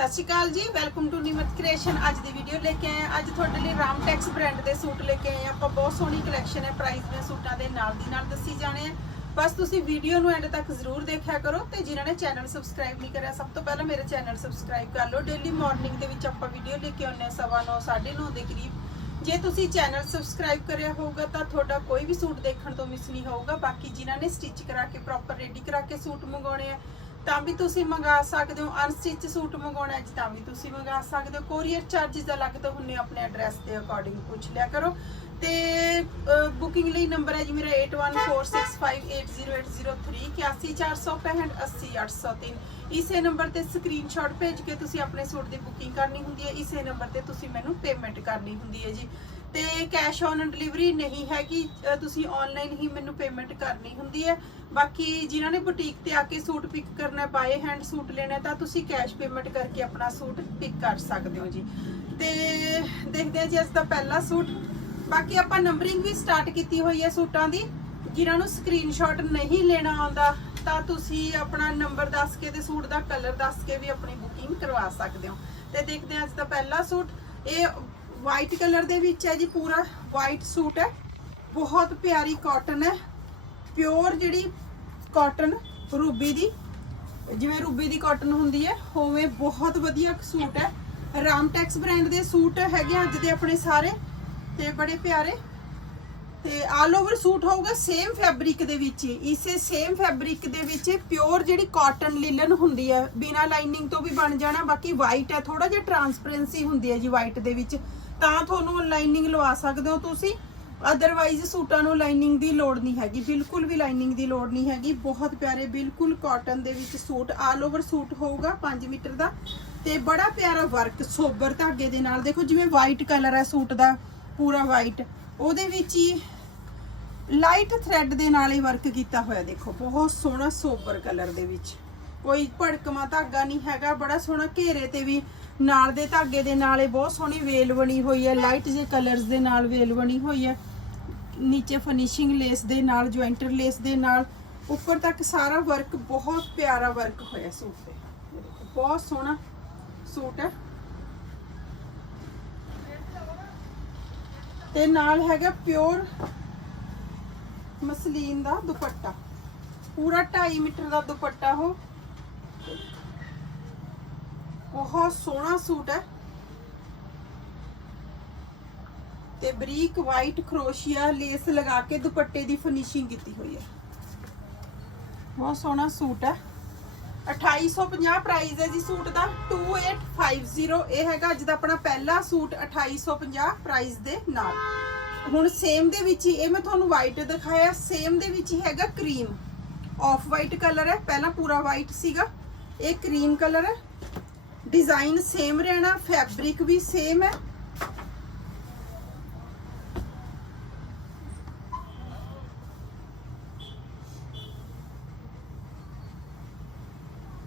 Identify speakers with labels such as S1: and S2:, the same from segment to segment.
S1: ਸਤਿ ਸ਼੍ਰੀ ਅਕਾਲ ਜੀ। Welcome to ਨਿਮਤ creation ਅੱਜ ਦੀ ਵੀਡੀਓ ਲੈ ਕੇ ਆਏ ਹਾਂ। ਅੱਜ ਤੁਹਾਡੇ ਲਈ ਰਾਮਟੈਕਸ ਬ੍ਰਾਂਡ ਦੇ ਸੂਟ ਲੈ ਕੇ ਆਏ ਹਾਂ। ਆਪਾਂ ਬਹੁਤ ਸੋਹਣੀ ਕਲੈਕਸ਼ਨ ਹੈ। ਪ੍ਰਾਈਸ ਦੇ ਸੂਟਾਂ ਦੇ ਨਾਲ ਦੀ ਨਾਲ ਦੱਸੀ ਜਾਣੇ ਆ। ਬਸ ਤੁਸੀਂ ਵੀਡੀਓ ਨੂੰ ਐਂਡ ਤੱਕ ਜ਼ਰੂਰ ਦੇਖਿਆ ਕਰੋ ਤੇ ਜਿਨ੍ਹਾਂ ਨੇ ਚੈਨਲ ਸਬਸਕ੍ਰਾਈਬ ਨਹੀਂ ਕਰਿਆ ਸਭ ਤੋਂ ਪਹਿਲਾਂ ਮੇਰੇ ਚੈਨਲ ਸਬਸਕ੍ਰਾਈਬ ਕਰ ਲਓ। ਡੇਲੀ ਮਾਰਨਿੰਗ ਦੇ ਵਿੱਚ ਆਪਾਂ ਵੀਡੀਓ ਲੈ ਕੇ ਆਉਂਦੇ ਹਾਂ। ਸਵਾ ਨੌ, ਸਾਢੇ ਨੌ ਦੇ ਕਰੀਬ। ਜੇ ਤੁਸੀਂ ਚੈਨਲ ਸਬਸਕ੍ਰਾਈਬ ਕਰਿਆ ਹੋਊਗਾ ਤਾਂ ਤੁਹਾਡਾ ਕੋਈ ਵੀ ਸੂਟ ਦੇਖਣ ਤੋਂ ਮਿਸ ਨਹੀਂ ਹੋਊਗਾ। ਬਾਕੀ ਜਿਨ੍ਹਾਂ ਨੇ ਸਟਿਚ ਕਰਾ ਕੇ ਪ੍ਰੋਪਰ ਰੈਡੀ ਕਰਾ ਕੇ ਸੂਟ ਮੰਗਾਉਣੇ ਆ ਤਾਂ ਵੀ ਤੁਸੀਂ ਮੰਗਾ ਸਕਦੇ ਹੋ। ਅਨਸਟਿਚ ਸੂਟ ਮੰਗਾਉਣਾ ਹੈ ਤਾਂ ਵੀ ਤੁਸੀਂ ਮੰਗਾ ਸਕਦੇ ਹੋ। ਕੋਰੀਅਰ ਚਾਰजेस ਅਲੱਗ ਤੋਂ ਹੁੰਨੇ ਆਪਣੇ ਐਡਰੈਸ ਦੇ ਅਕੋਰਡਿੰਗ ਪੁੱਛ ਲਿਆ ਕਰੋ। ਤੇ ਬੁਕਿੰਗ ਲਈ ਨੰਬਰ ਹੈ ਜੀ ਮੇਰਾ 8146580803 8146580803 ਇਸੇ ਨੰਬਰ ਤੇ ਸਕਰੀਨਸ਼ਾਟ ਭੇਜ ਕੇ ਤੁਸੀਂ ਆਪਣੇ ਸੂਟ ਦੀ ਬੁਕਿੰਗ ਕਰਨੀ ਹੁੰਦੀ ਹੈ। ਇਸੇ ਨੰਬਰ ਤੇ ਤੁਸੀਂ ਮੈਨੂੰ ਪੇਮੈਂਟ ਕਰਨੀ ਹੁੰਦੀ ਹੈ ਜੀ। ਤੇ ਕੈਸ਼ ਔਨ ਡਿਲੀਵਰੀ ਨਹੀਂ ਹੈਗੀ ਅ, ਤੁਸੀਂ ਆਨਲਾਈਨ ਹੀ ਮੈਨੂੰ ਪੇਮੈਂਟ ਕਰਨੀ ਹੁੰਦੀ ਹੈ। ਬਾਕੀ ਜਿਨ੍ਹਾਂ ਨੇ ਬੁਟੀਕ ਤੇ ਆ ਕੇ ਸੂਟ ਪਿਕ ਕਰਨਾ ਬਾਏ ਹੈਂਡ ਸੂਟ ਲੈਣਾ ਤਾਂ ਤੁਸੀਂ ਕੈਸ਼ ਪੇਮੈਂਟ ਕਰਕੇ ਆਪਣਾ ਸੂਟ ਪਿਕ ਕਰ ਸਕਦੇ ਹੋ ਜੀ। ਤੇ ਦੇਖਦੇ ਹਾਂ ਜੀ ਅੱਜ ਦਾ ਪਹਿਲਾ ਸੂਟ। ਬਾਕੀ ਆਪਾਂ ਨੰਬਰਿੰਗ ਵੀ ਸਟਾਰਟ ਕੀਤੀ ਹੋਈ ਹੈ ਸੂਟਾਂ ਦੀ। ਜਿਨ੍ਹਾਂ ਨੂੰ ਸਕਰੀਨਸ਼ਾਟ ਨਹੀਂ ਲੈਣਾ ਆਉਂਦਾ ਤਾਂ ਤੁਸੀਂ ਆਪਣਾ ਨੰਬਰ ਦੱਸ ਕੇ ਤੇ ਸੂਟ ਦਾ ਕਲਰ ਦੱਸ ਕੇ ਵੀ ਆਪਣੀ ਬੁਕਿੰਗ ਕਰਵਾ ਸਕਦੇ ਹੋ। ਤੇ ਦੇਖਦੇ ਹਾਂ ਅੱਜ ਦਾ ਪਹਿਲਾ ਸੂਟ। ਇਹ ਵਾਈਟ ਕਲਰ ਦੇ ਵਿੱਚ ਹੈ ਜੀ, ਪੂਰਾ ਵਾਈਟ ਸੂਟ ਹੈ। ਬਹੁਤ ਪਿਆਰੀ ਕਾਟਨ ਹੈ। ਪਿਓਰ ਜਿਹੜੀ ਕਾਟਨ ਰੂਬੀ ਦੀ, ਜਿਵੇਂ ਰੂਬੀ ਦੀ ਕਾਟਨ ਹੁੰਦੀ ਹੈ ਹੋਵੇ ਬਹੁਤ ਵਧੀਆ ਸੂਟ ਹੈ। ਰਾਮਟੈਕਸ ਬ੍ਰਾਂਡ ਦੇ ਸੂਟ ਹੈਗੇ ਆ ਅੱਜ ਦੇ ਆਪਣੇ ਸਾਰੇ, ਤੇ ਬੜੇ ਪਿਆਰੇ। ਤੇ ਆਲ ਓਵਰ ਸੂਟ ਹੋਊਗਾ ਸੇਮ ਫੈਬਰਿਕ ਦੇ ਵਿੱਚ ਹੀ। ਇਸੇ ਸੇਮ ਫੈਬਰਿਕ ਦੇ ਵਿੱਚ ਪਿਓਰ ਜਿਹੜੀ ਕਾਟਨ ਲਿਲਨ ਹੁੰਦੀ ਹੈ, ਬਿਨਾ ਲਾਈਨਿੰਗ ਤੋਂ ਵੀ ਬਣ ਜਾਣਾ, ਬਾਕੀ ਵਾਈਟ ਹੈ ਥੋੜਾ ਜਿਹਾ ਟਰਾਂਸਪੇਰੈਂਸੀ ਹੁੰਦੀ ਹੈ ਜੀ ਵਾਈਟ ਦੇ ਵਿੱਚ। ਤਾਂ ਤੁਹਾਨੂੰ ਲਾਈਨਿੰਗ ਲਵਾ ਸਕਦੇ ਹੋ ਤੁਸੀਂ। ਅਦਰਵਾਈਜ਼ ਸੂਟਾਂ ਨੂੰ ਲਾਈਨਿੰਗ ਦੀ ਲੋੜ ਨਹੀਂ ਹੈਗੀ। ਬਿਲਕੁਲ ਵੀ ਲਾਈਨਿੰਗ ਦੀ ਲੋੜ ਨਹੀਂ ਹੈਗੀ। ਬਹੁਤ ਪਿਆਰੇ ਬਿਲਕੁਲ ਕਾਟਨ ਦੇ ਵਿੱਚ ਸੂਟ ਆਲ ਓਵਰ ਸੂਟ ਹੋਊਗਾ 5 ਮੀਟਰ ਦਾ। ਤੇ ਬੜਾ ਪਿਆਰਾ ਵਰਕ ਸੋਬਰ ਧਾਗੇ ਦੇ ਨਾਲ। ਦੇਖੋ ਜਿਵੇਂ ਵਾਈਟ ਕਲਰ ਹੈ ਸੂਟ ਦਾ, ਪੂਰਾ ਵਾਈਟ ਉਹਦੇ ਵਿੱਚ ਹੀ ਲਾਈਟ ਥ੍ਰੈਡ ਦੇ ਨਾਲ ਹੀ ਵਰਕ ਕੀਤਾ ਹੋਇਆ, ਦੇਖੋ। ਬਹੁਤ ਸੋਹਣਾ ਸੋਬਰ ਕਲਰ ਦੇ ਵਿੱਚ। ਕੋਈ ਭੜਕਮਾ ਧਾਗਾ ਨਹੀਂ ਹੈਗਾ। ਬੜਾ ਸੋਹਣਾ ਘੇਰੇ ਤੇ ਵੀ ਨਾਲ ਦੇ ਧਾਗੇ ਦੇ ਨਾਲ ਇਹ ਬਹੁਤ ਸੋਹਣੀ ਵੇਲ ਬਣੀ ਹੋਈ ਹੈ ਲਾਈਟ ਜੇ ਕਲਰਸ ਦੇ ਨਾਲ ਵੇਲ ਬਣੀ ਹੋਈ ਹੈ। ਨੀਚੇ ਫਿਨਿਸ਼ਿੰਗ ਲੇਸ ਦੇ ਨਾਲ ਜੁਆਇੰਟਰ ਲੇਸ ਦੇ ਨਾਲ, ਉੱਪਰ ਤੱਕ ਸਾਰਾ ਵਰਕ ਬਹੁਤ ਪਿਆਰਾ ਵਰਕ ਹੋਇਆ ਸੂਟ ਤੇ। ਬਹੁਤ ਸੋਹਣਾ ਸੂਟ ਹੈ। ਤੇ ਨਾਲ ਹੈਗਾ ਪਿਓਰ ਮਸਲੀਨ ਦਾ ਦੁਪੱਟਾ। ਪੂਰਾ 2.5 ਮੀਟਰ ਦਾ ਦੁਪੱਟਾ ਹੋ ਬਹੁਤ ਸੋਹਣਾ ਸੂਟ ਹੈ। ਤੇ ਬਰੀਕ ਵਾਈਟ ਖਰੋਸ਼ੀਆ ਲੇਸ ਲਗਾ ਕੇ ਦੁਪੱਟੇ ਦੀ ਫਿਨਿਸ਼ਿੰਗ ਕੀਤੀ ਹੋਈ ਹੈ। ਬਹੁਤ ਸੋਹਣਾ ਸੂਟ ਹੈ। 2850 ਪ੍ਰਾਈਸ ਹੈ ਜੀ ਸੂਟ ਦਾ। 2850 ਇਹ ਹੈਗਾ ਅੱਜ ਦਾ ਆਪਣਾ ਪਹਿਲਾ ਸੂਟ 2850 ਪ੍ਰਾਈਸ ਦੇ ਨਾਲ। ਹੁਣ ਸੇਮ ਦੇ ਵਿੱਚ ਹੀ ਇਹ ਮੈਂ ਤੁਹਾਨੂੰ ਵਾਈਟ ਦਿਖਾਇਆ ਸੇਮ ਦੇ ਵਿੱਚ ਹੀ ਹੈਗਾ ਕਰੀਮ ਆਫ ਵਾਈਟ ਕਲਰ ਹੈ, ਪਹਿਲਾਂ ਪੂਰਾ ਵਾਈਟ ਸੀਗਾ। ਇਹ ਕਰੀਮ ਕਲਰ ਹੈ। ਡਿਜ਼ਾਈਨ ਸੇਮ ਰਹਿਣਾ, ਫੈਬਰਿਕ ਵੀ ਸੇਮ ਹੈ।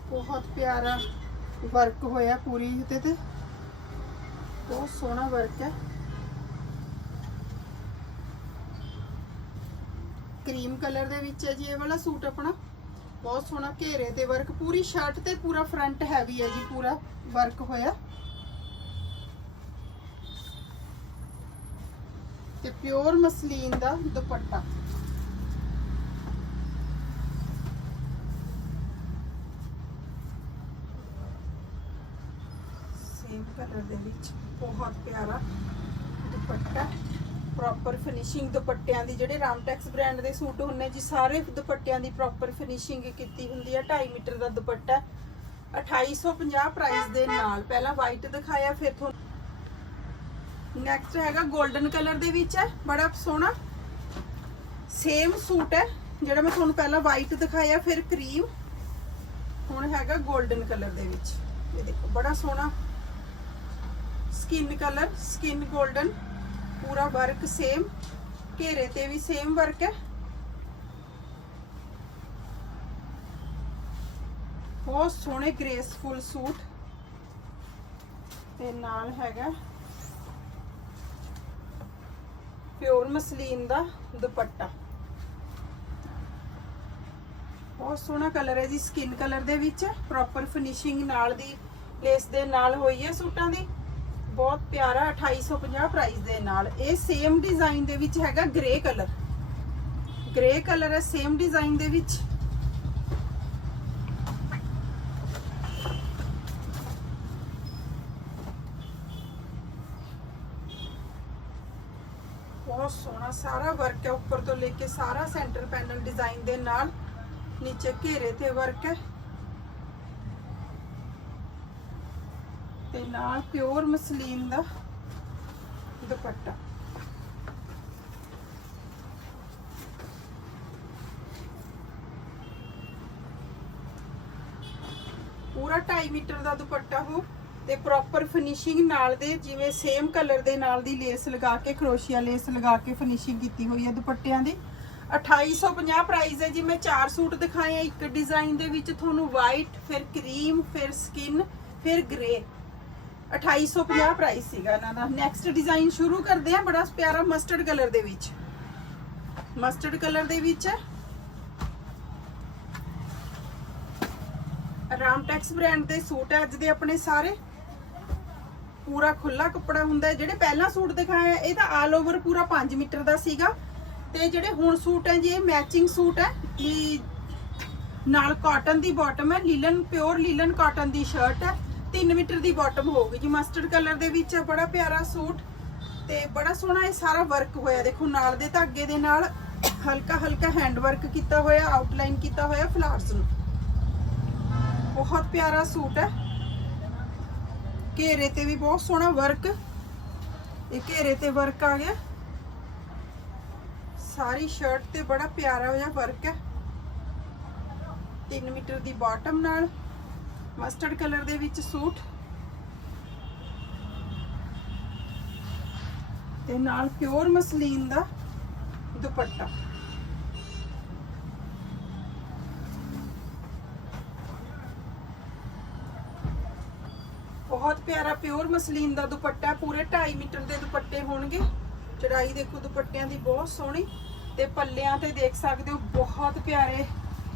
S1: ਬਹੁਤ ਪਿਆਰਾ ਵਰਕ ਹੋਇਆ ਪੂਰੀ ਇਹਦੇ ਤੇ। ਬਹੁਤ ਸੋਹਣਾ ਵਰਕ ਹੈ। ਕਰੀਮ ਕਲਰ ਦੇ ਵਿੱਚ ਹੈ ਜੀ, ਇਹ ਵਾਲਾ ਸੂਟ ਆਪਣਾ। ਬਹੁਤ ਸੋਹਣਾ ਘੇਰੇ ਤੇ ਵਰਕ ਪੂਰੀ ਸ਼ਰਟ ਤੇ ਪੂਰਾ ਫਰੰਟ ਹੈਵੀ ਹੈ ਜੀ, ਪੂਰਾ ਵਰਕ ਹੋਇਆ। ਤੇ ਪਿਓਰ ਮਸਲੀਨ ਦਾ ਦੁਪੱਟਾ। ਸੇਮ ਕਲਰ ਦੇ ਵਿੱਚ ਬਹੁਤ ਪਿਆਰਾ ਦੁਪੱਟਾ। ਪ੍ਰੋਪਰ ਫਿਨਿਸ਼ਿੰਗ ਦੁਪੱਟਿਆਂ ਦੀ, ਜਿਹੜੇ ਰਾਮਟੈਕਸ ਬ੍ਰਾਂਡ ਦੇ ਸੂਟ ਹੁੰਨੇ ਜੀ, ਸਾਰੇ ਦੁਪੱਟਿਆਂ ਦੀ ਪ੍ਰੋਪਰ ਫਿਨਿਸ਼ਿੰਗ ਕੀਤੀ ਹੁੰਦੀ ਹੈ 2.5 ਮੀਟਰ ਦਾ ਦੁਪੱਟਾ 2850 ਪ੍ਰਾਈਸ ਦੇ ਨਾਲ। ਪਹਿਲਾਂ ਵਾਈਟ ਦਿਖਾਇਆ, ਫਿਰ ਤੁਹਾਨੂੰ ਨੈਕਸਟ ਹੈਗਾ 골ਡਨ ਕਲਰ ਦੇ ਵਿੱਚ ਹੈ। ਬੜਾ ਸੋਹਣਾ। ਸੇਮ ਸੂਟ ਹੈ, ਜਿਹੜਾ ਮੈਂ ਤੁਹਾਨੂੰ ਪਹਿਲਾਂ ਵਾਈਟ ਦਿਖਾਇਆ, ਫਿਰ ਕਰੀਮ ਹੁਣ ਹੈਗਾ 골ਡਨ ਕਲਰ ਦੇ ਵਿੱਚ। ਇਹ ਦੇਖੋ, ਬੜਾ ਸੋਹਣਾ। ਸਕਿਨ ਕਲਰ ਸਕਿਨ 골ਡਨ ਪੂਰਾ ਵਰਕ ਸੇਮ ਘੇਰੇ ਤੇ ਵੀ ਸੇਮ ਵਰਕ ਹੈ। ਬਹੁਤ ਸੋਹਣੇ ਗ੍ਰੇਸਫੁਲ ਸੂਟ। ਤੇ ਨਾਲ ਹੈਗਾ ਪਿਓਰ ਮਸਲੀਨ ਦਾ ਦੁਪੱਟਾ। ਬਹੁਤ ਸੋਹਣਾ ਕਲਰ ਹੈ ਜੀ ਸਕਿਨ ਕਲਰ ਦੇ ਵਿੱਚ ਪ੍ਰੋਪਰ ਫਿਨਿਸ਼ਿੰਗ ਨਾਲ ਦੀ ਲੇਸ ਦੇ ਨਾਲ ਹੋਈ ਹੈ ਸੂਟਾਂ ਦੀ। ਬਹੁਤ ਪਿਆਰਾ 2850 ਪ੍ਰਾਈਸ ਦੇ ਨਾਲ। ਇਹ ਸੇਮ ਡਿਜ਼ਾਈਨ ਦੇ ਵਿੱਚ ਹੈਗਾ ਗ੍ਰੇ ਕਲਰ ਗ੍ਰੇ ਕਲਰ ਹੈ ਸੇਮ ਡਿਜ਼ਾਈਨ ਦੇ ਵਿੱਚ। ਬਹੁਤ ਸੋਹਣਾ ਸਾਰਾ ਵਰਕ ਹੈ, ਉੱਪਰ ਤੋਂ ਲੈ ਕੇ ਸਾਰਾ ਸੈਂਟਰ ਪੈਨਲ ਡਿਜ਼ਾਈਨ ਦੇ ਨਾਲ। ਨੀਚੇ ਘੇਰੇ ਤੇ ਵਰਕ ਹੈ। ਤੇ ਨਾਲ ਪਿਓਰ ਮਸਲੀਨ ਦਾ ਦੁਪੱਟਾ। ਪੂਰਾ 2.5 ਮੀਟਰ ਦਾ ਦੁਪੱਟਾ ਹੋ ਤੇ ਪ੍ਰੋਪਰ ਫਿਨਿਸ਼ਿੰਗ ਨਾਲ ਦੇ, ਜਿਵੇਂ ਸੇਮ ਕਲਰ ਦੇ ਨਾਲ ਦੀ ਲੇਸ ਲਗਾ ਕੇ ਕਰੋਸ਼ੀਆ ਲੇਸ ਲਗਾ ਕੇ ਫਿਨਿਸ਼ਿੰਗ ਕੀਤੀ ਹੋਈ ਹੈ ਦੁਪੱਟਿਆਂ ਦੀ। 2850 ਪ੍ਰਾਈਸ ਹੈ ਜੀ, ਮੈਂ ਚਾਰ ਸੂਟ ਦਿਖਾਏ ਆ। ਇੱਕ ਡਿਜ਼ਾਈਨ ਦੇ ਵਿੱਚ ਤੁਹਾਨੂੰ ਵਾਈਟ ਫਿਰ ਕਰੀਮ ਫਿਰ ਸਕਿਨ ਫਿਰ ਗ੍ਰੇ 2850 ਪ੍ਰਾਈਸ ਸੀਗਾ ਇਹਨਾਂ ਦਾ। ਨੈਕਸਟ ਡਿਜ਼ਾਈਨ ਸ਼ੁਰੂ ਕਰਦੇ ਆ ਬੜਾ ਪਿਆਰਾ ਮਸਟਰਡ ਕਲਰ ਦੇ ਵਿੱਚ। ਮਸਟਰਡ ਕਲਰ ਦੇ ਵਿੱਚ ਹੈ। ਰਾਮਟੈਕਸ ਬ੍ਰਾਂਡ ਦੇ ਸੂਟ ਹੈ ਅੱਜ ਦੇ ਆਪਣੇ ਸਾਰੇ। ਪੂਰਾ ਖੁੱਲਾ ਕੱਪੜਾ ਹੁੰਦਾ ਹੈ ਜਿਹੜੇ ਪਹਿਲਾਂ ਸੂਟ ਦਿਖਾਇਆ ਆ, ਇਹ ਤਾਂ ਆਲ ਓਵਰ ਪੂਰਾ 5 ਮੀਟਰ ਦਾ ਸੀਗਾ। ਤੇ ਜਿਹੜੇ ਹੁਣ ਸੂਟ ਹੈ ਜੀ ਇਹ ਮੈਚਿੰਗ ਸੂਟ ਹੈ। ਵੀ ਨਾਲ ਕਾਟਨ ਦੀ ਬਾਟਮ ਹੈ ਲੀਲਨ ਪਿਓਰ ਲੀਲਨ ਕਾਟਨ ਦੀ ਸ਼ਰਟ ਹੈ। 3 ਮੀਟਰ ਦੀ ਬਾਟਮ ਹੋਊਗੀ ਜੀ। ਮਸਟਰਡ ਕਲਰ ਦੇ ਵਿੱਚ ਹੈ ਬੜਾ ਪਿਆਰਾ ਸੂਟ ਤੇ ਬੜਾ ਸੋਹਣਾ ਇਹ ਸਾਰਾ ਵਰਕ ਹੋਇਆ। ਦੇਖੋ, ਨਾਲ ਦੇ ਧਾਗੇ ਦੇ ਨਾਲ ਹਲਕਾ ਹਲਕਾ ਹੈਂਡ ਵਰਕ ਕੀਤਾ ਹੋਇਆ ਆਊਟਲਾਈਨ ਕੀਤਾ ਹੋਇਆ ਫਲਾਰਸ ਨੂੰ। ਬਹੁਤ ਪਿਆਰਾ ਸੂਟ ਹੈ। ਘੇਰੇ ਤੇ ਵੀ ਬਹੁਤ ਸੋਹਣਾ ਵਰਕ ਇਹ ਘੇਰੇ ਤੇ ਵਰਕ ਆ ਗਿਆ। ਸਾਰੀ ਸ਼ਰਟ ਤੇ ਬੜਾ ਪਿਆਰਾ ਹੋਇਆ ਵਰਕ ਹੈ। 3 ਮੀਟਰ ਦੀ ਬਾਟਮ ਨਾਲ ਮਸਟਰਡ ਕਲਰ ਦੇ ਵਿੱਚ ਸੂਟ। ਤੇ ਨਾਲ ਪਿਓਰ ਮਸਲੀਨ ਦਾ ਦੁਪੱਟਾ। ਬਹੁਤ ਪਿਆਰਾ ਪਿਓਰ ਮਸਲੀਨ ਦਾ ਦੁਪੱਟਾ ਪੂਰੇ 2.5 ਮੀਟਰ ਦੇ ਦੁਪੱਟੇ ਹੋਣਗੇ। ਚੜਾਈ ਦੇਖੋ ਦੁਪੱਟਿਆਂ ਦੀ ਬਹੁਤ ਸੋਹਣੀ। ਤੇ ਪੱਲਿਆਂ ਤੇ ਦੇਖ ਸਕਦੇ ਹੋ, ਬਹੁਤ ਪਿਆਰੇ।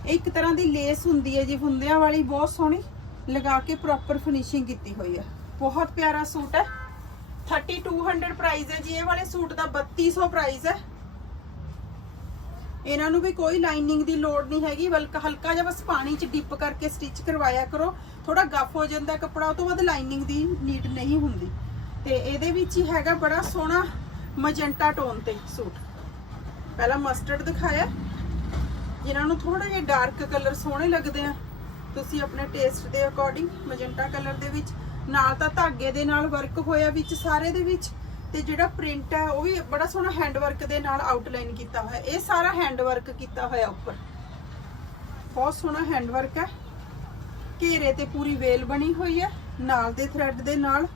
S1: ਇੱਕ ਤਰ੍ਹਾਂ ਦੀ ਲੇਸ ਹੁੰਦੀ ਹੈ ਜੀ, ਹੁੰਦਿਆਂ ਵਾਲੀ ਬਹੁਤ ਸੋਹਣੀ। ਲਗਾ ਕੇ ਪ੍ਰੋਪਰ ਫਿਨਿਸ਼ਿੰਗ ਕੀਤੀ ਹੋਈ ਹੈ। ਬਹੁਤ ਪਿਆਰਾ ਸੂਟ ਹੈ। 3200 ਪ੍ਰਾਈਸ ਹੈ ਜੀ। ਇਹ ਵਾਲੇ ਸੂਟ ਦਾ 3200 ਪ੍ਰਾਈਸ ਹੈ। ਇਹਨਾਂ ਨੂੰ ਵੀ ਕੋਈ ਲਾਈਨਿੰਗ ਦੀ ਲੋੜ ਨਹੀਂ ਹੈਗੀ। ਬਲਕਿ ਹਲਕਾ ਜਿਹਾ ਬਸ ਪਾਣੀ 'ਚ ਡਿਪ ਕਰਕੇ ਸਟਿਚ ਕਰਵਾਇਆ ਕਰੋ। ਥੋੜਾ ਗੱਫ ਹੋ ਜਾਂਦਾ ਕੱਪੜਾ, ਉਹ ਤੋਂ ਬਾਅਦ ਲਾਈਨਿੰਗ ਦੀ ਨੀਡ ਨਹੀਂ ਹੁੰਦੀ। ਤੇ ਇਹਦੇ ਵਿੱਚ ਹੀ ਹੈਗਾ ਬੜਾ ਸੋਹਣਾ ਮਜੈਂਟਾ ਟੋਨ ਤੇ ਸੂਟ। ਪਹਿਲਾਂ ਮਸਟਰਡ ਦਿਖਾਇਆ। ਜਿਨ੍ਹਾਂ ਨੂੰ ਥੋੜਾ ਜਿਹਾ ਡਾਰਕ ਕਲਰ ਸੋਹਣੇ ਲੱਗਦੇ ਆ। ਤੁਸੀਂ ਆਪਣੇ ਟੇਸਟ ਦੇ ਅਕੋਰਡਿੰਗ ਮਜੈਂਟਾ ਕਲਰ ਦੇ ਵਿੱਚ, ਨਾਲ ਤਾਂ ਧਾਗੇ ਦੇ ਨਾਲ ਵਰਕ ਹੋਇਆ ਵਿੱਚ ਸਾਰੇ ਦੇ ਵਿੱਚ, ਤੇ ਜਿਹੜਾ ਪ੍ਰਿੰਟ ਹੈ ਉਹ ਵੀ ਬੜਾ ਸੋਹਣਾ ਹੈਂਡ ਵਰਕ ਦੇ ਨਾਲ ਆਊਟਲਾਈਨ ਕੀਤਾ ਹੋਇਆ, ਇਹ ਸਾਰਾ ਹੈਂਡ ਵਰਕ ਕੀਤਾ ਹੋਇਆ ਉੱਪਰ। ਬਹੁਤ ਸੋਹਣਾ ਹੈਂਡ ਵਰਕ ਹੈ। ਘੇਰੇ ਤੇ ਪੂਰੀ ਵੇਲ ਬਣੀ ਹੋਈ ਹੈ, ਨਾਲ ਦੇ ਥ੍ਰੈਡ ਦੇ ਨਾਲ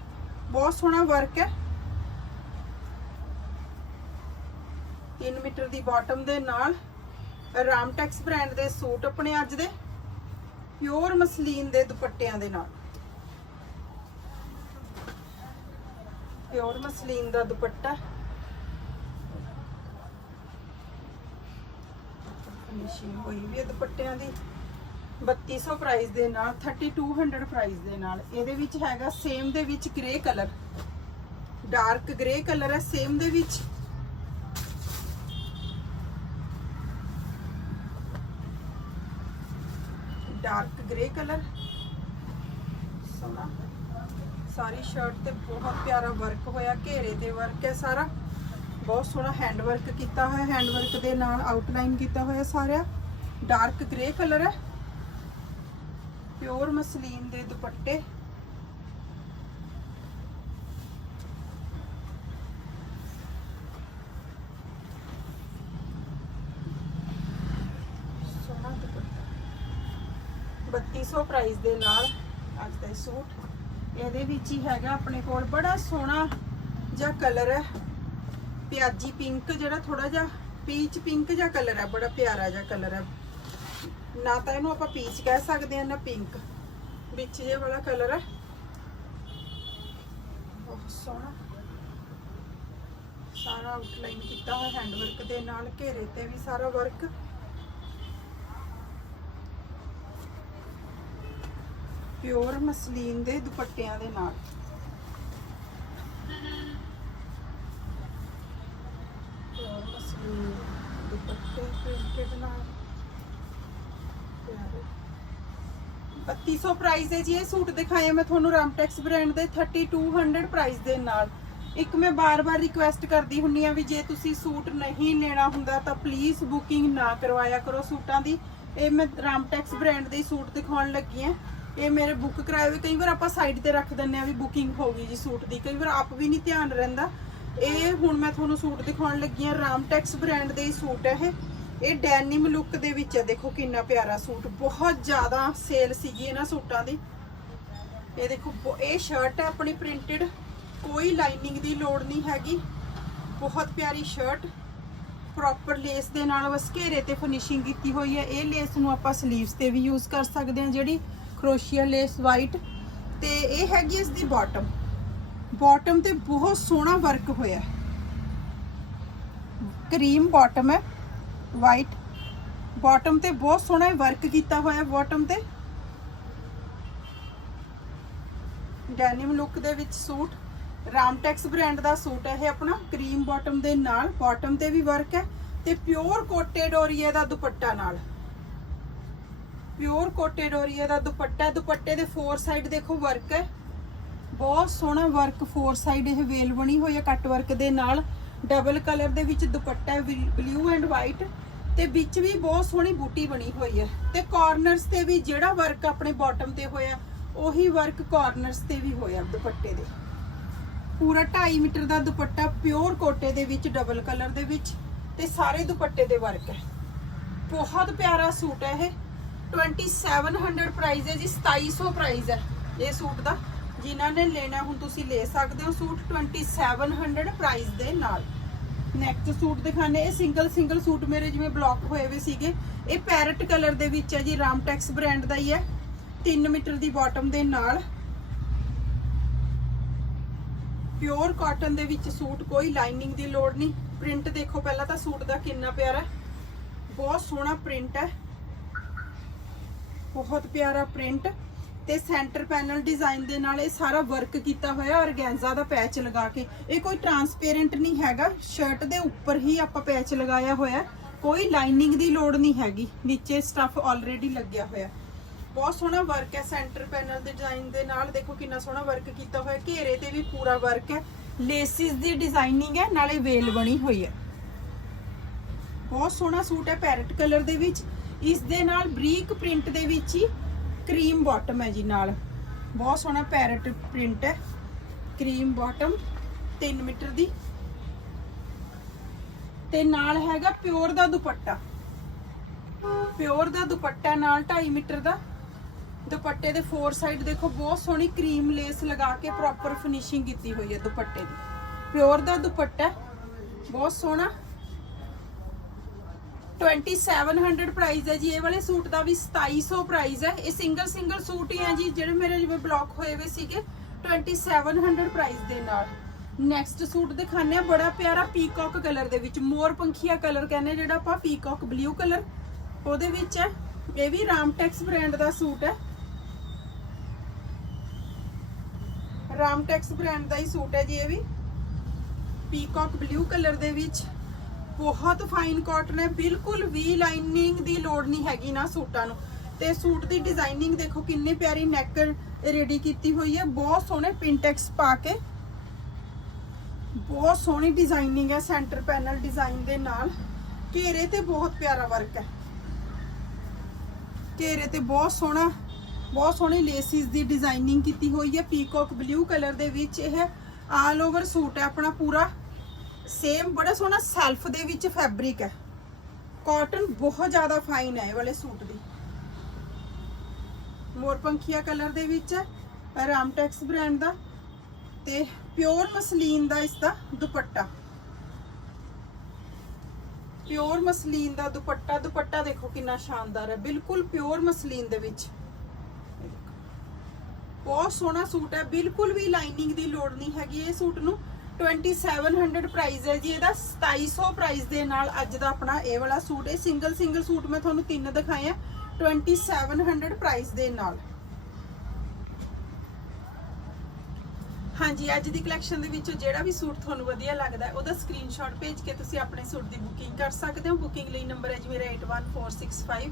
S1: ਬਹੁਤ ਸੋਹਣਾ ਵਰਕ ਹੈ। 3 ਮੀਟਰ ਦੀ ਬਾਟਮ ਦੇ ਨਾਲ ਰਾਮਟੈਕਸ ਬ੍ਰਾਂਡ ਦੇ ਸੂਟ ਆਪਣੇ ਅੱਜ ਦੇ। ਪਿਓਰ ਮਸਲੀਨ ਦੇ ਦੁਪੱਟਿਆਂ ਦੇ ਨਾਲ। ਪਿਓਰ ਮਸਲੀਨ ਦਾ ਦੁਪੱਟਾ। ਫਿਨਿਸ਼ਿੰਗ ਹੋਈ ਵੀ ਹੈ ਦੁਪੱਟਿਆਂ ਦੀ। 3200 ਪ੍ਰਾਈਸ ਦੇ ਨਾਲ 3200 ਪ੍ਰਾਈਸ ਦੇ ਨਾਲ। ਇਹਦੇ ਵਿੱਚ ਹੈਗਾ ਸੇਮ ਦੇ ਵਿੱਚ grey colour dark grey colour ਹੈ ਸੇਮ ਦੇ ਵਿੱਚ ਡਾਰਕ ਗ੍ਰੇ ਕਲਰ ਸੋਹਣਾ। ਸਾਰੀ ਸ਼ਰਟ ਤੇ ਬਹੁਤ ਪਿਆਰਾ ਵਰਕ ਹੋਇਆ, ਘੇਰੇ ਤੇ ਵਰਕ ਹੈ ਸਾਰਾ। ਬਹੁਤ ਸੋਹਣਾ ਹੈਂਡ ਵਰਕ ਕੀਤਾ ਹੋਇਆ ਹੈਂਡ ਵਰਕ ਦੇ ਨਾਲ ਆਊਟਲਾਈਨ ਕੀਤਾ ਹੋਇਆ ਸਾਰਾ ਡਾਰਕ ਗ੍ਰੇ ਕਲਰ ਹੈ। ਪਿਓਰ ਮਸਲੀਨ ਦੇ ਦੁਪੱਟੇ ਸੋਹਣਾ ਦੁਪੱਟਾ 3200 ਪ੍ਰਾਈਸ ਦੇ ਨਾਲ ਅੱਜ ਦਾ ਸੂਟ। ਇਹਦੇ ਵਿੱਚ ਹੀ ਹੈਗਾ ਆਪਣੇ ਕੋਲ ਬੜਾ ਸੋਹਣਾ ਜਿਹਾ ਕਲਰ ਹੈ। ਪਿਆਜੀ ਪਿੰਕ ਜਿਹੜਾ ਥੋੜਾ ਜਿਹਾ ਪੀਚ ਪਿੰਕ ਜਿਹਾ ਕਲਰ ਹੈ, ਬੜਾ ਪਿਆਰਾ ਜਿਹਾ ਕਲਰ ਹੈ। ਨਾ ਤਾਂ ਇਹਨੂੰ ਆਪਾਂ ਪੀਚ ਕਹਿ ਸਕਦੇ ਹਾਂ, ਨਾ ਪਿੰਕ ਵਿੱਚ ਜੇ ਵਾਲਾ ਕਲਰ ਹੈ। ਬਹੁਤ ਸੋਹਣਾ। ਸਾਰਾ ਆਊਟਲਾਈਨ ਕੀਤਾ ਹੋਇਆ ਹੈਂਡ ਵਰਕ ਦੇ ਨਾਲ, ਘੇਰੇ ਤੇ ਵੀ ਸਾਰਾ ਵਰਕ ਪਿਓਰ ਮਸਲੀਨ ਦੇ ਦੁਪੱਟਿਆਂ ਦੇ ਨਾਲ। ਪਿਓਰ ਮਸਲੀਨ ਦੁਪੱਟੇ ਪ੍ਰਿੰਟਡ ਨਾਲ। 3200 ਪ੍ਰਾਈਸ ਹੈ ਜੀ, ਇਹ ਸੂਟ ਦਿਖਾਇਆ ਮੈਂ ਤੁਹਾਨੂੰ ਰਾਮਟੈਕਸ ਬ੍ਰਾਂਡ ਦੇ 3200 ਪ੍ਰਾਈਸ ਦੇ ਨਾਲ। ਇੱਕ ਮੈਂ ਬਾਰ-ਬਾਰ ਰਿਕੁਐਸਟ ਕਰਦੀ ਹੁੰਨੀ ਆ ਵੀ ਜੇ ਤੁਸੀਂ ਸੂਟ ਨਹੀਂ ਲੈਣਾ ਹੁੰਦਾ ਤਾਂ ਪਲੀਜ਼ ਬੁਕਿੰਗ ਨਾ ਕਰਵਾਇਆ ਕਰੋ ਸੂਟਾਂ ਦੀ। ਇਹ ਮੈਂ ਰਾਮਟੈਕਸ ਬ੍ਰਾਂਡ ਦੇ ਸੂਟ ਦਿਖਾਉਣ ਲੱਗੀ ਆ ਇਹ ਮੇਰੇ ਬੁੱਕ ਕਰਾਏ ਹੋਏ। ਕਈ ਵਾਰ ਆਪਾਂ ਸਾਈਡ ਤੇ ਰੱਖ ਦਿੰਨੇ ਆ ਵੀ ਬੁਕਿੰਗ ਹੋ ਗਈ ਜੀ ਸੂਟ ਦੀ। ਕਈ ਵਾਰ ਆਪ ਵੀ ਨਹੀਂ ਧਿਆਨ ਰਹਿੰਦਾ। ਇਹ ਹੁਣ ਮੈਂ ਤੁਹਾਨੂੰ ਸੂਟ ਦਿਖਾਉਣ ਲੱਗੀ ਆ ਰਾਮਟੈਕਸ ਬ੍ਰਾਂਡ ਦੇ ਹੀ ਸੂਟ ਹੈ ਇਹ। ਇਹ ਡੈਨਿਮ ਲੁੱਕ ਦੇ ਵਿੱਚ ਹੈ। ਦੇਖੋ ਕਿੰਨਾ ਪਿਆਰਾ ਸੂਟ। ਬਹੁਤ ਜ਼ਿਆਦਾ ਸੇਲ ਸੀਗੀ ਇਹਨਾਂ ਸੂਟਾਂ ਦੀ। ਇਹ ਦੇਖੋ ਬ- ਇਹ ਸ਼ਰਟ ਹੈ ਆਪਣੀ ਪ੍ਰਿੰਟਡ ਕੋਈ ਲਾਈਨਿੰਗ ਦੀ ਲੋੜ ਨਹੀਂ ਹੈਗੀ। ਬਹੁਤ ਪਿਆਰੀ ਸ਼ਰਟ ਪ੍ਰੋਪਰ ਲੇਸ ਦੇ ਨਾਲ ਬਸ ਘੇਰੇ ਤੇ ਫਿਨਿਸ਼ਿੰਗ ਕੀਤੀ ਹੋਈ ਹੈ। ਇਹ ਲੇਸ ਨੂੰ ਆਪਾਂ ਸਲੀਵਸ ਤੇ ਵੀ ਯੂਜ਼ ਕਰ ਸਕਦੇ ਹਾਂ। ਜਿਹੜੀ ਕਰੋਸ਼ੀਆ ਲੇਸ ਵਾਈਟ ਤੇ ਇਹ ਹੈਗੀ ਇਸ ਦੀ ਬਾਟਮ ਬਾਟਮ ਤੇ ਬਹੁਤ ਸੋਹਣਾ ਵਰਕ ਹੋਇਆ ਕਰੀਮ ਬਾਟਮ ਹੈ ਵਾਈਟ ਬਾਟਮ ਤੇ ਬਹੁਤ ਸੋਹਣਾ ਵਰਕ ਕੀਤਾ ਹੋਇਆ ਬਾਟਮ ਤੇ। ਡੈਨਿਮ ਲੁੱਕ ਦੇ ਵਿੱਚ ਸੂਟ। ਰਾਮਟੈਕਸ ਬ੍ਰਾਂਡ ਦਾ ਸੂਟ ਹੈ ਇਹ ਆਪਣਾ, ਕਰੀਮ ਬਾਟਮ ਦੇ ਨਾਲ। ਬਾਟਮ ਤੇ ਵੀ ਵਰਕ ਹੈ ਤੇ ਪਿਓਰ ਕੋਟੇ ਡੋਰੀਏ ਦਾ ਦੁਪੱਟਾ ਨਾਲ। ਪਿਓਰ ਕੋਟੇ ਡੋਰੀਏ ਦਾ ਦੁਪੱਟਾ। ਦੁਪੱਟੇ ਦੇ ਫੋਰ ਸਾਈਡ ਦੇਖੋ ਵਰਕ ਹੈ। ਬਹੁਤ ਸੋਹਣਾ ਵਰਕ ਫੋਰ ਸਾਈਡ ਇਹ ਵੇਲ ਬਣੀ ਹੋਈ ਹੈ ਕੱਟ ਵਰਕ ਦੇ ਨਾਲ। ਡਬਲ ਕਲਰ ਦੇ ਵਿੱਚ ਦੁਪੱਟਾ ਹੈ ਬਲੂ ਐਂਡ ਵਾਈਟ ਤੇ ਵਿੱਚ ਵੀ ਬਹੁਤ ਸੋਹਣੀ ਬੂਟੀ ਬਣੀ ਹੋਈ ਹੈ। ਤੇ ਕਾਰਨਰਸ ਤੇ ਵੀ ਜਿਹੜਾ ਵਰਕ ਆਪਣੇ ਬਾਟਮ ਤੇ ਹੋਇਆ, ਉਹੀ ਵਰਕ ਕਾਰਨਰਸ ਤੇ ਵੀ ਹੋਇਆ ਦੁਪੱਟੇ ਦੇ। ਪੂਰਾ 2.5 ਮੀਟਰ ਦਾ ਦੁਪੱਟਾ ਪਿਓਰ ਕੋਟੇ ਦੇ ਵਿੱਚ ਡਬਲ ਕਲਰ ਦੇ ਵਿੱਚ ਤੇ ਸਾਰੇ ਦੁਪੱਟੇ ਦੇ ਵਰਕ ਹੈ। ਬਹੁਤ ਪਿਆਰਾ ਸੂਟ ਹੈ ਇਹ। 2700 ਪ੍ਰਾਈਸ ਹੈ ਜੀ 2700 ਪ੍ਰਾਈਸ ਹੈ ਇਹ ਸੂਟ ਦਾ। ਜਿਨ੍ਹਾਂ ਨੇ ਲੈਣਾ ਹੁਣ ਤੁਸੀਂ ਲੈ ਸਕਦੇ ਹੋ ਸੂਟ 2700 ਪ੍ਰਾਈਸ ਦੇ ਨਾਲ। ਨੈਕਸਟ ਸੂਟ ਦਿਖਾਣੇ ਇਹ ਸਿੰਗਲ ਸਿੰਗਲ ਸੂਟ ਮੇਰੇ ਜਿਵੇਂ ਬਲੌਕ ਹੋਏ ਹੋਏ ਸੀਗੇ। ਇਹ ਪੈਰਟ ਕਲਰ ਦੇ ਵਿੱਚ ਹੈ ਜੀ, ਰਾਮਟੈਕਸ ਬ੍ਰਾਂਡ ਦਾ ਹੀ ਹੈ। 3 ਮੀਟਰ ਦੀ ਬਾਟਮ ਦੇ ਨਾਲ। ਪਿਓਰ ਕਾਟਨ ਦੇ ਵਿੱਚ ਸੂਟ ਕੋਈ ਲਾਈਨਿੰਗ ਦੀ ਲੋੜ ਨਹੀਂ। ਪ੍ਰਿੰਟ ਦੇਖੋ ਪਹਿਲਾਂ ਤਾਂ ਸੂਟ ਦਾ ਕਿੰਨਾ ਪਿਆਰਾ ਬਹੁਤ ਸੋਹਣਾ ਪ੍ਰਿੰਟ ਹੈ। ਬਹੁਤ ਪਿਆਰਾ ਪ੍ਰਿੰਟ ਤੇ ਸੈਂਟਰ ਪੈਨਲ ਡਿਜ਼ਾਈਨ ਦੇ ਨਾਲ ਇਹ ਸਾਰਾ ਵਰਕ ਕੀਤਾ ਹੋਇਆ ਔਰਗੈਂਜ਼ਾ ਦਾ ਪੈਚ ਲਗਾ ਕੇ। ਇਹ ਕੋਈ ਟਰਾਂਸਪੇਰੈਂਟ ਨਹੀਂ ਹੈਗਾ, ਸ਼ਰਟ ਦੇ ਉੱਪਰ ਹੀ ਆਪਾਂ ਪੈਚ ਲਗਾਇਆ ਹੋਇਆ ਕੋਈ ਲਾਈਨਿੰਗ ਦੀ ਲੋੜ ਨਹੀਂ ਹੈਗੀ, ਨੀਚੇ ਸਟਫ ਆਲਰੇਡੀ ਲੱਗਿਆ ਹੋਇਆ ਬਹੁਤ ਸੋਹਣਾ ਵਰਕ ਹੈ ਸੈਂਟਰ ਪੈਨਲ ਦੇ ਡਿਜ਼ਾਈਨ ਦੇ ਨਾਲ। ਦੇਖੋ ਕਿੰਨਾ ਸੋਹਣਾ ਵਰਕ ਕੀਤਾ ਹੋਇਆ ਘੇਰੇ ਤੇ ਵੀ ਪੂਰਾ ਵਰਕ ਹੈ। ਲੇਸਿਸ ਦੀ ਡਿਜ਼ਾਈਨਿੰਗ ਹੈ, ਨਾਲੇ ਵੇਲ ਬਣੀ ਹੋਈ ਹੈ। ਬਹੁਤ ਸੋਹਣਾ ਸੂਟ ਹੈ ਪੈਰਟ ਕਲਰ ਦੇ ਵਿੱਚ। ਇਸ ਦੇ ਨਾਲ ਬਰੀਕ ਪ੍ਰਿੰਟ ਦੇ ਵਿੱਚ ਹੀ ਕਰੀਮ ਬਾਟਮ ਹੈ ਜੀ ਨਾਲ। ਬਹੁਤ ਸੋਹਣਾ ਪੈਰਟ ਪ੍ਰਿੰਟ ਹੈ। ਕਰੀਮ ਬਾਟਮ 3 ਮੀਟਰ ਦੀ। ਤੇ ਨਾਲ ਹੈਗਾ ਪਿਓਰ ਦਾ ਦੁਪੱਟਾ। ਪਿਓਰ ਦਾ ਦੁਪੱਟਾ ਨਾਲ 2.5 ਮੀਟਰ ਦਾ। ਦੁਪੱਟੇ ਦੇ ਫੋਰ ਸਾਈਡ ਦੇਖੋ, ਬਹੁਤ ਸੋਹਣੀ ਕਰੀਮ ਲੇਸ ਲਗਾ ਕੇ ਪ੍ਰੋਪਰ ਫਿਨਿਸ਼ਿੰਗ ਕੀਤੀ ਹੋਈ ਹੈ ਦੁਪੱਟੇ ਦੀ। ਪਿਓਰ ਦਾ ਦੁਪੱਟਾ ਬਹੁਤ ਸੋਹਣਾ। 2700 ਪ੍ਰਾਈਸ ਹੈ ਜੀ। ਇਹ ਵਾਲੇ ਸੂਟ ਦਾ ਵੀ 2700 ਪ੍ਰਾਈਸ ਹੈ। ਇਹ ਸਿੰਗਲ ਸਿੰਗਲ ਸੂਟ ਹੀ ਹੈ ਜੀ, ਜਿਹੜੇ ਮੇਰੇ ਜਿਵੇਂ ਬਲੌਕ ਹੋਏ ਹੋਏ ਸੀਗੇ 2700 ਪ੍ਰਾਈਸ ਦੇ ਨਾਲ। ਨੈਕਸਟ ਸੂਟ ਦਿਖਾਣੇ ਆ ਬੜਾ ਪਿਆਰਾ ਪੀਕੌਕ ਕਲਰ ਦੇ ਵਿੱਚ। ਮੋਰ ਪੰਖੀਆ ਕਲਰ ਕਹਿੰਦੇ ਜਿਹੜਾ ਆਪਾਂ ਪੀਕੌਕ ਬਲੂ ਕਲਰ ਉਹਦੇ ਵਿੱਚ ਹੈ। ਇਹ ਵੀ ਰਾਮਟੈਕਸ ਬ੍ਰਾਂਡ ਦਾ ਸੂਟ ਹੈ। ਰਾਮਟੈਕਸ ਬ੍ਰਾਂਡ ਦਾ ਹੀ ਸੂਟ ਹੈ ਜੀ ਇਹ ਵੀ। ਪੀਕੌਕ ਬਲੂ ਕਲਰ ਦੇ ਵਿੱਚ। ਬਹੁਤ ਫਾਈਨ ਕਾਟਨ ਹੈ, ਬਿਲਕੁਲ ਵੀ ਲਾਈਨਿੰਗ ਦੀ ਲੋੜ ਨਹੀਂ ਹੈਗੀ ਨਾ ਸੂਟਾਂ ਨੂੰ। ਤੇ ਸੂਟ ਦੀ ਡਿਜ਼ਾਈਨਿੰਗ ਦੇਖੋ ਕਿੰਨੀ ਪਿਆਰੀ ਨੈਕ ਰੈਡੀ ਕੀਤੀ ਹੋਈ ਹੈ, ਬਹੁਤ ਸੋਹਣੇ ਪਿੰਟੈਕਸ ਪਾ ਕੇ। ਬਹੁਤ ਸੋਹਣੀ ਡਿਜ਼ਾਈਨਿੰਗ ਹੈ ਸੈਂਟਰ ਪੈਨਲ ਡਿਜ਼ਾਈਨ ਦੇ ਨਾਲ। ਘੇਰੇ ਤੇ ਬਹੁਤ ਪਿਆਰਾ ਵਰਕ ਹੈ। ਘੇਰੇ ਤੇ ਬਹੁਤ ਸੋਹਣਾ, ਬਹੁਤ ਸੋਹਣੀ ਲੇਸਿਸ ਦੀ ਡਿਜ਼ਾਈਨਿੰਗ ਕੀਤੀ ਹੋਈ ਹੈ। ਪੀਕੌਕ ਬਲੂ ਕਲਰ ਦੇ ਵਿੱਚ ਇਹ ਆਲ ਓਵਰ ਸੂਟ ਹੈ ਆਪਣਾ ਪੂਰਾ। ਸੇਮ ਬੜਾ ਸੋਹਣਾ ਸੈਲਫ ਦੇ ਵਿੱਚ ਫੈਬਰਿਕ ਹੈ। ਕਾਟਨ ਬਹੁਤ ਜ਼ਿਆਦਾ ਫਾਈਨ ਹੈ ਇਹ ਵਾਲੇ ਸੂਟ ਦੀ। ਮੋਰਪੰਖੀਆ ਕਲਰ ਦੇ ਵਿੱਚ ਹੈ ਰਾਮਟੈਕਸ ਬ੍ਰਾਂਡ ਦਾ ਤੇ ਪਿਓਰ ਮਸਲੀਨ ਦਾ ਇਸ ਦਾ ਦੁਪੱਟਾ। ਪਿਓਰ ਮਸਲੀਨ ਦਾ ਦੁਪੱਟਾ ਦੁਪੱਟਾ ਦੇਖੋ ਕਿੰਨਾ ਸ਼ਾਨਦਾਰ ਹੈ। ਬਿਲਕੁਲ ਪਿਓਰ ਮਸਲੀਨ ਦੇ ਵਿੱਚ। ਬਹੁਤ ਸੋਹਣਾ ਸੂਟ ਹੈ, ਬਿਲਕੁਲ ਵੀ ਲਾਈਨਿੰਗ ਦੀ ਲੋੜ ਨਹੀਂ ਹੈਗੀ ਇਹ ਸੂਟ ਨੂੰ। 2700 ਪ੍ਰਾਈਸ ਹੈ ਜੀ। ਇਹਦਾ 2700 ਪ੍ਰਾਈਸ ਦੇ ਨਾਲ ਅੱਜ ਦਾ ਆਪਣਾ ਇਹ ਵਾਲਾ ਸੂਟ ਇਹ ਸਿੰਗਲ ਸਿੰਗਲ ਸੂਟ ਮੈਂ ਤੁਹਾਨੂੰ ਤਿੰਨ ਦਿਖਾਏ 2700 ਪ੍ਰਾਈਸ ਦੇ ਨਾਲ। ਹਾਂਜੀ, ਅੱਜ ਦੀ ਕਲੈਕਸ਼ਨ ਦੇ ਵਿੱਚ ਜਿਹੜਾ ਵੀ ਸੂਟ ਤੁਹਾਨੂੰ ਵਧੀਆ ਲੱਗਦਾ ਹੈ, ਉਹਦਾ ਸਕਰੀਨਸ਼ਾਟ ਭੇਜ ਕੇ ਤੁਸੀਂ ਆਪਣੇ ਸੂਟ ਦੀ ਬੁਕਿੰਗ ਕਰ ਸਕਦੇ ਹੋ। ਬੁਕਿੰਗ ਲਈ ਨੰਬਰ ਹੈ ਜੀ ਮੇਰਾ 81465